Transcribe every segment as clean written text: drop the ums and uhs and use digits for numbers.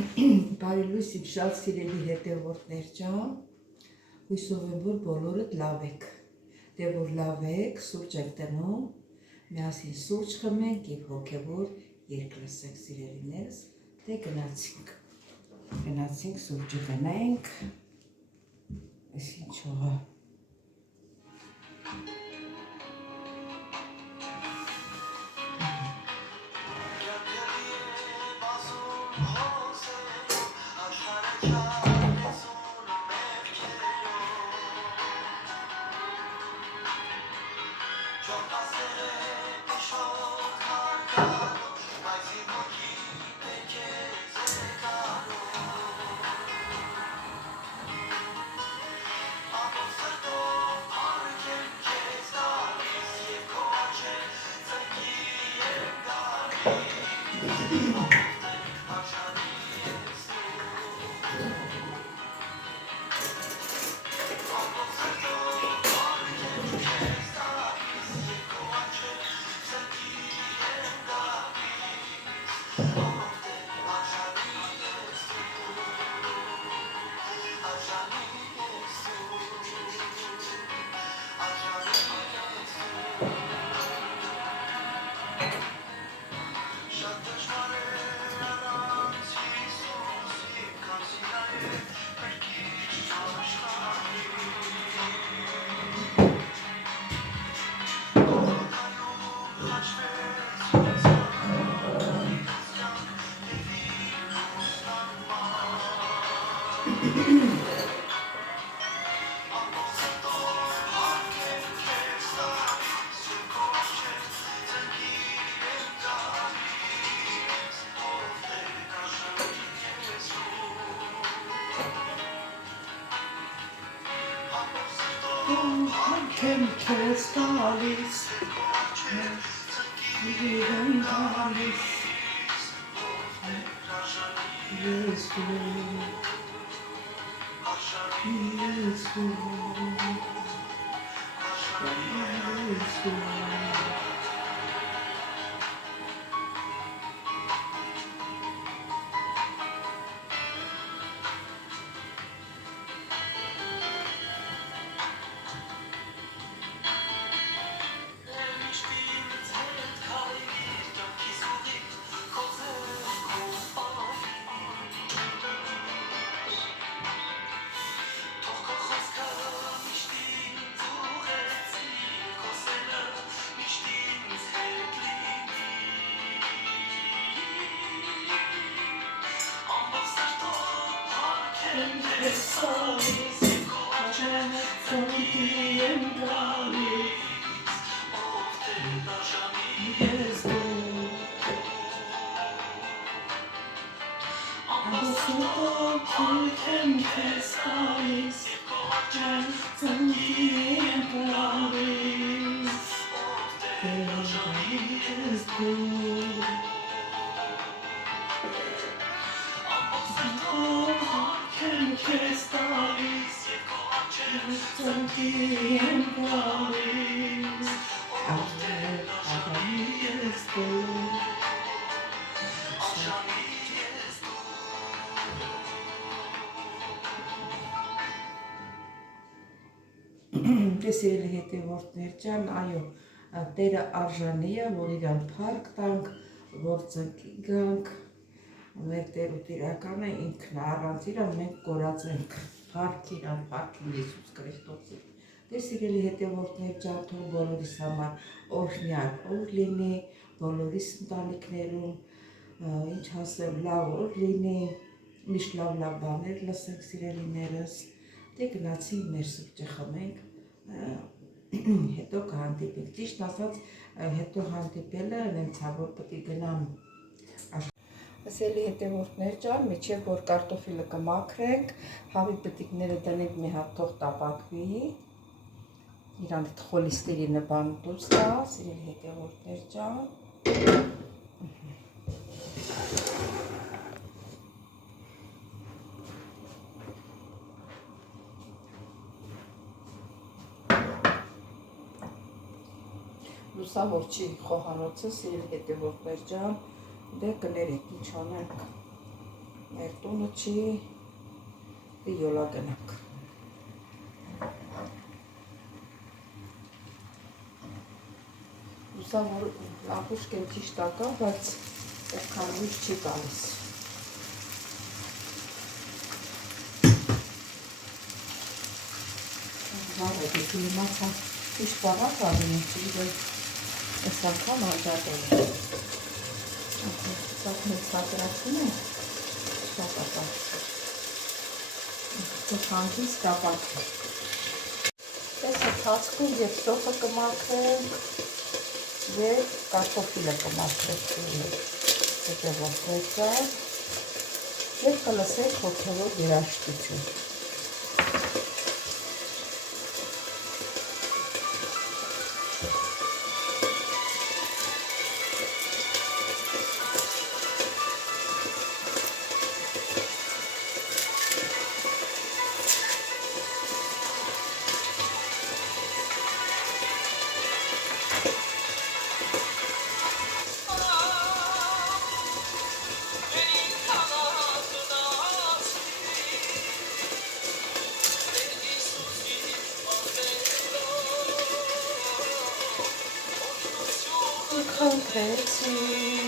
Բարի լույս իմ շատ սիրելի հետևորդներ ջան, հույսով եմ, որ բոլորդ լավ եք, դե որ լավ եք, սուրճ եք տնում, միասին սուրճ խմենք և հոգևոր երգ լսենք սիրելիներս, դե գնացինք սուրճը գնենք, այս ինչով է։ Can kiss Alice, even Alice, yes, Սիրելի հետևորդներ ջան, այո, Տերը արժանի է, որ իրան փառք տանք, որ ծնկի գանք, մեր Տեր ու Տիրականը ինքն է, առանց իրան մենք կորած ենք, փառք իրան, փառք Հիսուս Քրիստոսի։ Դե սիրելի հետևորդներ ջան, թող բոլորիս համար օրհնյալ օր լինի, բոլորիս ընտանիքներում, ինչ ասեմ, լավ օր լինի, միշտ լավ բաներ լսենք սիրելիներս, դե գնացինք մեր սուրճը խմենք, հետո կհանդիպենք, ճիշտ ասած, հետո հանդիպելը նենց է, որ պետք է գնամ ասելի հետևորդներ ջան, միջև որ կարտոֆիլը կմաքրենք, հավի պտիկները դնենք մի հատ թող տապակվի, իրան խոլիստերինը բան դուրս տա, սիրելի հետևորդներ ջան։ Լուսավոր չի խոհանոցը, սիրելի հետևորդներ ջան, դե կներեք ինչ անենք, մեր տունը չի, դե յոլա գնանք։ Ուսա որ լապուշկեն ճիշտ ակա, բայց այդքան լույս չի տալիս։ Վարը դեպի իմացա ճիշտ բաղակ ավինեցի, որ այս անգամ անջատել է։ Սակ մեծ հատրացում է, շատ ապացում։ Թխանքից կապակը։ Այս հացքում և սոխը կմաքրենք և կարտոֆիլը կմաքրենք հետևով վերջա և կլսենք հոգևոր երաժշտություն։ Concreting.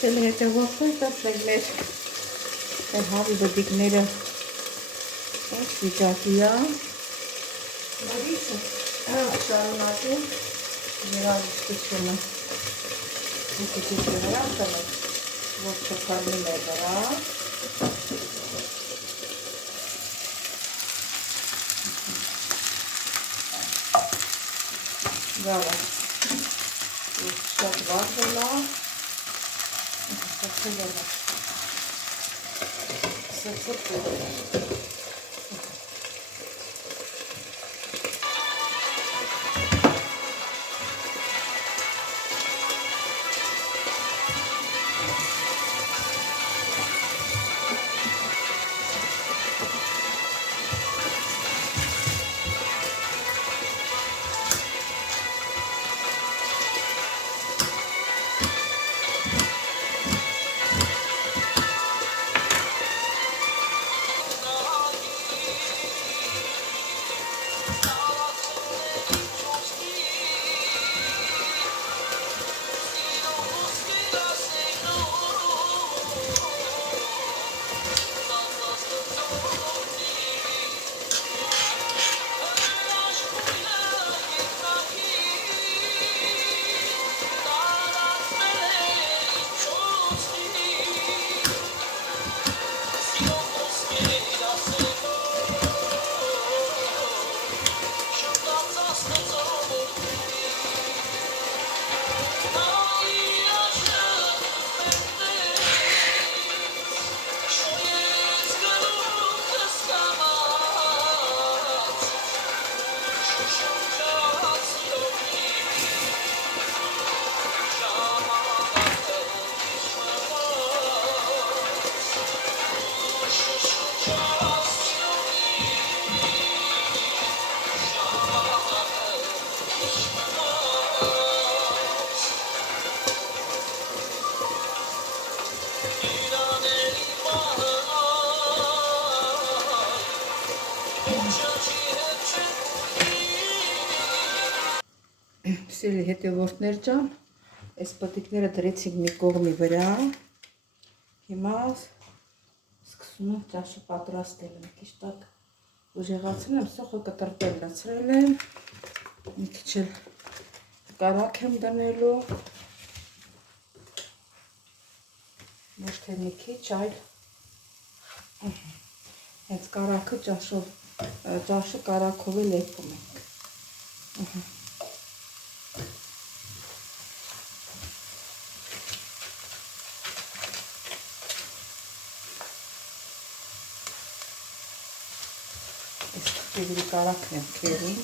Selle հետևորդներ տեսնենք մեր հավի բդիկները ինչ վիճակի է, նորից շարունակում երաժշտությունը ուտիքի վրա տնել, որ չկարմի մեր վրա գավա շատ վարդել է Սիրելի հետևորդներ ջան, այս պտիկները դրեցինք մի կողմի վրա։ Հիմա սկսում եմ ճաշը պատրաստել, մի քիչ տակ ուժեղացրել եմ, սոխը կտրտել լցրել եմ, մի քիչ էլ կարակ եմ դնելու, ոչ թե մի քիչ, այլ հենց կարակը ճաշը կարակով էլ եփում ենք։ Եվրի կարակն եմ կերում,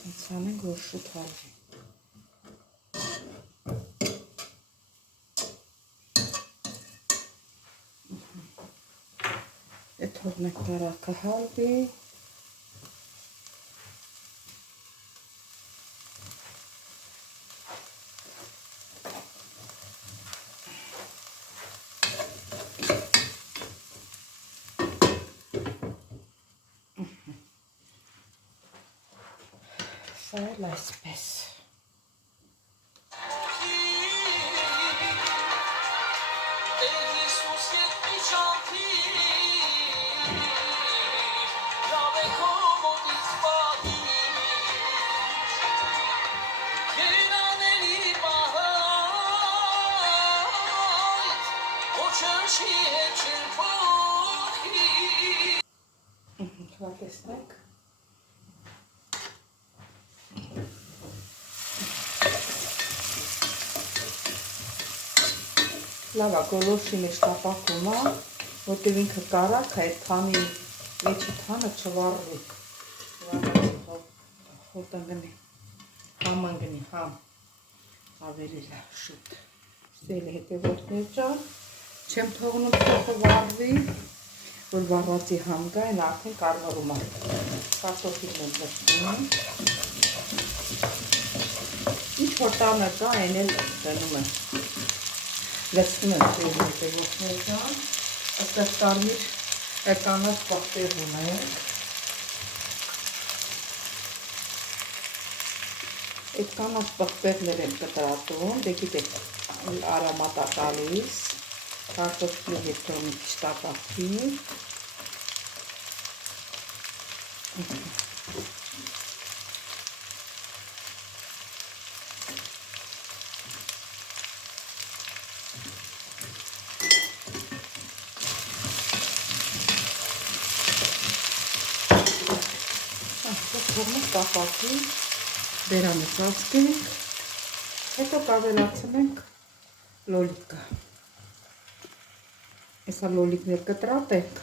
սենց անենք, որ շուտ հալվի։ Է թողնենք կարակը հալվի։ Սա էլ այսպես։ Տեսնենք։ Լավ է, գոլորշի մեջ տապակում է, որտև ինքը կարակ է, այդ թանի մեջի թանը չվառվի։ Հոտը գնի, համը գնի, համ, ավելի լավ շուտ։ Սիրելի հետևորդներ ջան, չեմ թողնում սոխը վառվի, որ վառվածի համ գա, այն արդեն կարմրում է։ Կարտոֆիլն եմ լցնում։ Ինչ որ տանը կա, այն էլ դնում եմ։ Լցնում եմ սիրելի հետևորդներ ջան, այստեղ կարմիր կանաչ պղպեղ ունենք։ Այդ կանաչ պղպեղներ եմ կտրատում, դե գիտեք, արամատ է տալիս, կարտոֆիլի հետ թող մի քիչ տապակվի։ Թողնենք տապակվի, բերանը ծածկենք, հետո կավելացնենք լոլիկը։ Այսա լոլիկներ կտրատենք։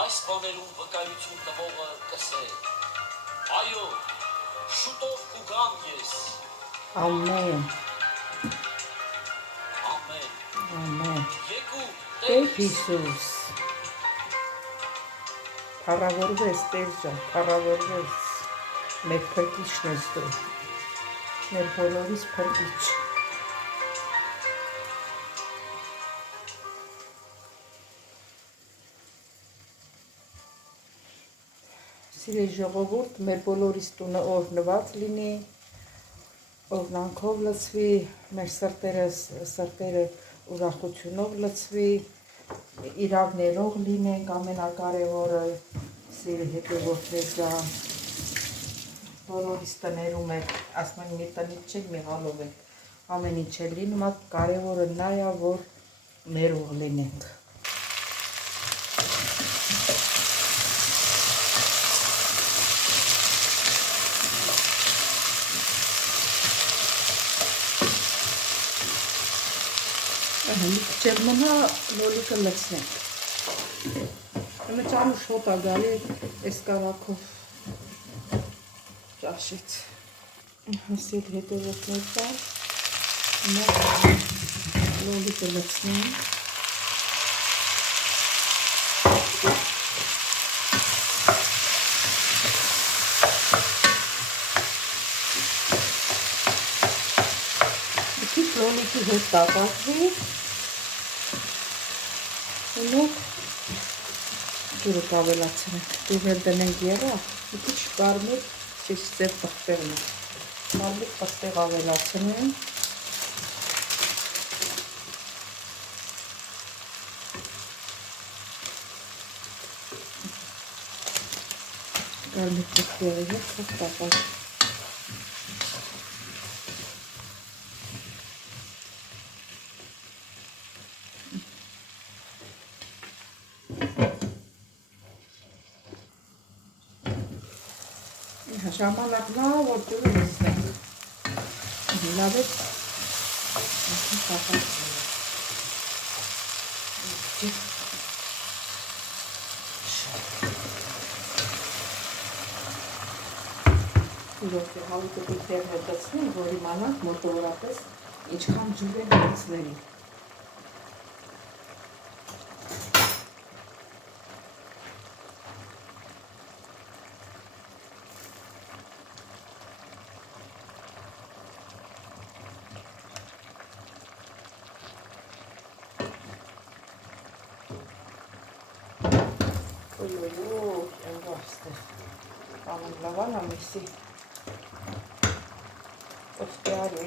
Այս բաներում վկայություն տվողը կսե, այո, շուտով կուգամ ես, Ամեն, ամեն, ամեն, եկու Տեր Հիսուս, փառավորվես Տեր ջան, փառավորվես, մեր փրկիչն ես դու, մեր բոլորիս փրկիչ։ Սիրելի ժողովուրդ, մեր բոլորիս տունը օրհնված լինի, օրհնանքով լցվի, մեր սրտերը ուրախությունով լցվի, իրավներող լինենք, ամենակարևորը, սիրելի հետևորդներ ջան, բոլորիս տներում եք, ասում են մի տնից չեք, մի հալով եք, ամեն ինչ է լինում, կարևորը նա է, որ ներող լինենք։ Չեղմնա լոլիկը լցնենք։ Մճարու շոտ է գալի այս կարակով ճաշից։ Հսիտ հետևոտներ կար, լոլիկը լցնենք։ Քիչ լոլիկի հետ տապակվի, Ունոք ջուրը կավելացնենք, դուր դնենք եղավ, մի քիչ կարմիր, չես ծև պղպեղն է, կարմիր պղպեղ ավելացնենք, կարմիր պղպեղի հետ խոք տապակ, ժամանակն է, որ ջուրը լցնենք, լավ է, իրոք է հալուկը դիտեր հետացնի, որ իմանանք մոտավորապես ինչքան ջուր է լցնելի։ Ой-ой-ой, ангастер. Πάμε λαβάνα μισή. Το φτιάρι.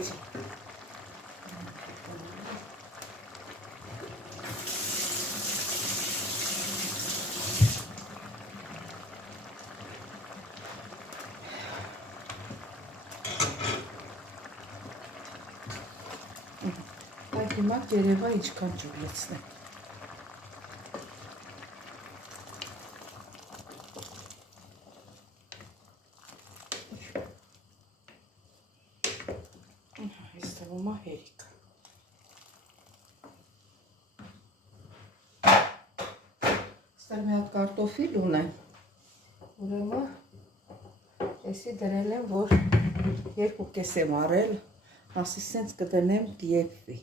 Այդ հիմա երևա ինչքան ջուր լցնենք։ Այստեղումա հերիք։ Այստեղ մի հատ կարտոֆիլ ունեմ, ուրեմն էսի դրել եմ, որ 2 կես եմ արել, ասի սենց կդնեմ դիեպվի։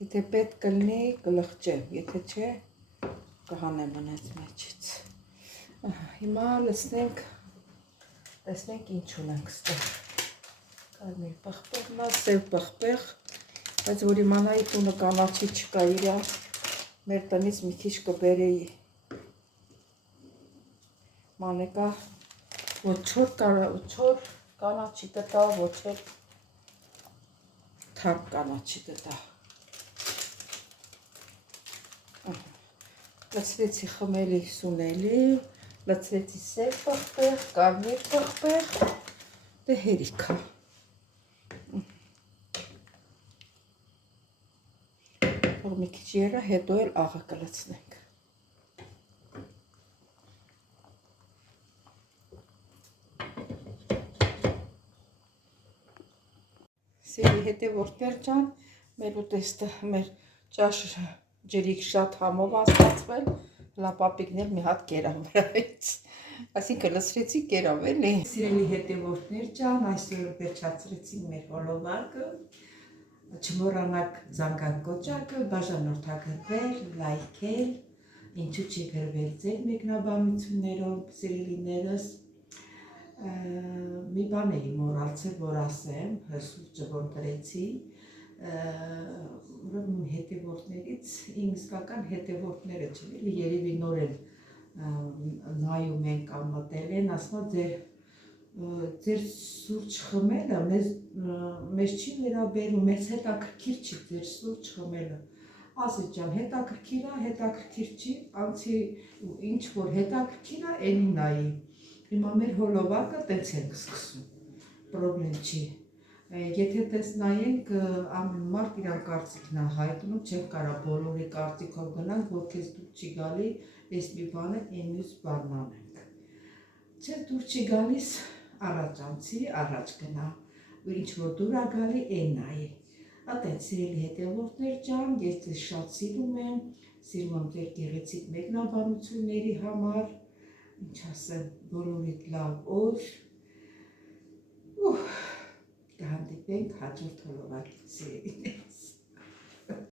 Եթե պետք կլինի կլղջեմ, եթե չէ կհանեմ անեց մեջից։ Հիմա լցնենք, տեսնենք ինչ ունենք ստեղ։ Կարմիր պղպեղն է, սև պղպեղ, բայց որ իմանայի տունը կանաչի չկա իրա, մեր տնից մի քիչ կբերեի մանեկա, ոչ չոր կանաչի տտա, ոչ էլ թարմ կանաչի տտա։ Լցրեցի խմելի սունելի, լցրեցի սև պղպեղ, կարմիր պղպեղ, դե հերիքա։ Որ մի քիչ երա, հետո էլ աղը կլցնենք։ Սիրելի հետևորդներ ջան, մեր ուտեստը, մեր ճաշը ջրիկ շատ համով աստացվել, հլա պապիկներ մի հատ կերավ վրայից, այսինքն լցրեցի կերավ էլի։ Սիրելի հետևորդներ ջան, այսօր վերջացրեցինք մեր հոլովակը, չմոռանաք զանգակ կոճակը, բաժանորդագրվել, լայքել, ինչու չի գրվել ձեր մեկնաբանություններով, սիրելիներս, մի բան էի մոռացել, որ ասեմ, սուրճը որ դրեցի, ուրեմն հետևորդներից, իմ իսկական հետևորդները չէ, երևի նոր են նայում են կամ մտել են, ասում ձեր սուրճ խմելը մեզ չի վերաբերում, մեզ հետաքրքիր չի ձեր սուրճ խմելը։ Ասի ջան, հետաքրքիր է, հետաքրքիր չի, անցի ինչ որ հետաքրքիր է, էնի նայի։ Հիմա մեր հոլովակը տենց ենք սկսում, պրոբլեմ չի։ Եթե տեսնայինք ամեն մարդ իր կարծիքն է հայտնում, չեն կարա բոլորի կարծիքով գնանք, որ քեզ դուր չի գալի, այս մի բանը այն մյուս բանն անենք։ Չէ, դուր չի գալիս, առաջ անցի, առաջ գնա, ու ինչ որ դուր է գալի, այն նայի։ Ատեն սիրելի հետևորդներ ջան, ես ձեզ շատ սիրում եմ ձեր գեղեցիկ մեկնաբանությունների համար, ինչ ասեմ, բոլորիդ լավ օր, կհանդիպենք հաջորդ հոլովակից սիրելիներս։